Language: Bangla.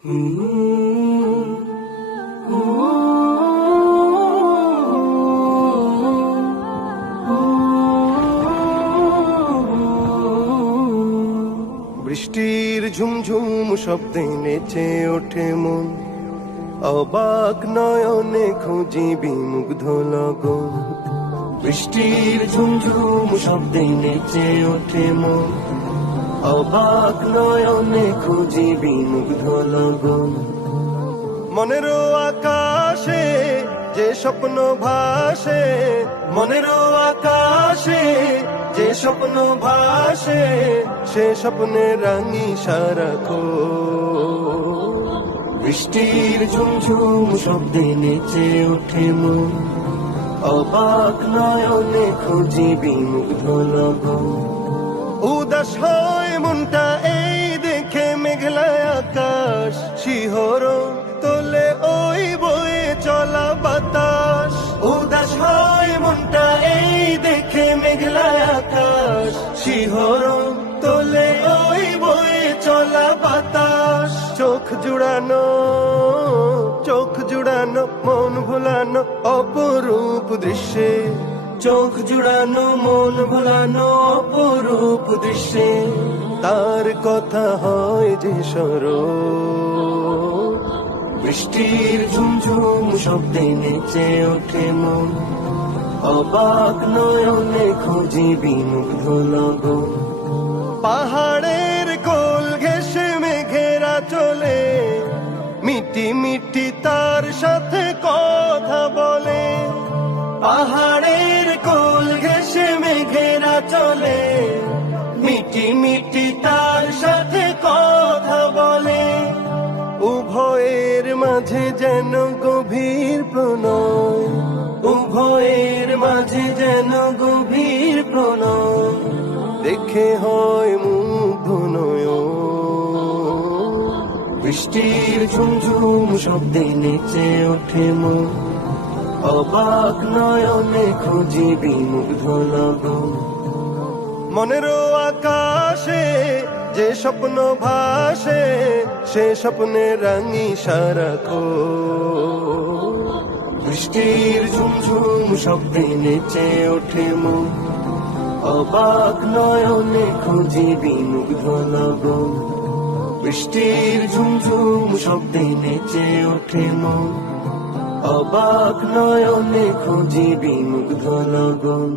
বৃষ্টির ঝুমঝুম শব্দে নেচে ওঠে মন, অবাক নয়নে খুঁজি বিমুগ্ধ লগন। বৃষ্টির ঝুমঝুম শব্দে নেচে ওঠে মন, অবাক নয়নে খুঁজি বিমুগ্ধ লগন। মনের আকাশে যে স্বপ্ন ভাসে, মনের আকাশে যে স্বপ্ন ভাসে, সে স্বপ্নে রাঙি সারাক্ষণ। বৃষ্টির ঝুমঝুম শব্দে নেচে ওঠে মন, অবাক নয়নে খুঁজি বিমুগ্ধ লগন। উদাস হয় মনটা এই দেখে মেঘলা আকাশ, শিহরণ তোলে ওই বয়ে চলা বাতাস। উদাস হয় মনটা এই দেখে মেঘলা আকাশ, শিহরণ তোলে ওই বয়ে চলা বাতাস। চোখ জুড়ানো মন ভোলানো অপরূপ দৃশ্যে, চোখ জুড়ানো মন ভোলানো অপরূপ দৃশ্যে, তার কথা হয় যে স্মরণ। বৃষ্টির ঝুমঝুম শব্দে নেচে ওঠে মন, অবাক নয়নে খুঁজি বিমুগ্ধ লগন। পাহাড়ের কোল ঘেঁষে মেঘেরা চলে, মিটি মিটি তার সাথে কথা বলে। পাহাড়ের কোল ঘেঁষে মেঘেরা চলে, মিটি মিটি তার সাথে কথা বলে। উভয়ের মাঝে যেন গভীর প্রণয়, উভয়ের মাঝে যেন গভীর প্রণয়, দেখে হয় মুগ্ধ নয়ন। বৃষ্টির ঝুমঝুম শব্দে নেচে ওঠে মন, অবাক নয়নে খুঁজি বিমুগ্ধ লগন। মনের আকাশে যে স্বপ্ন ভাসে, সে স্বপ্নে রাঙি সারাক্ষণ। বৃষ্টির ঝুমঝুম শব্দে নেচে ওঠে মন, অবাক নয়নে খুঁজি বিমুগ্ধ লগন। বৃষ্টির ঝুমঝুম শব্দে নেচে ওঠে মন, অবাক নয়নে খুঁজি বিমুগ্ধ লগন।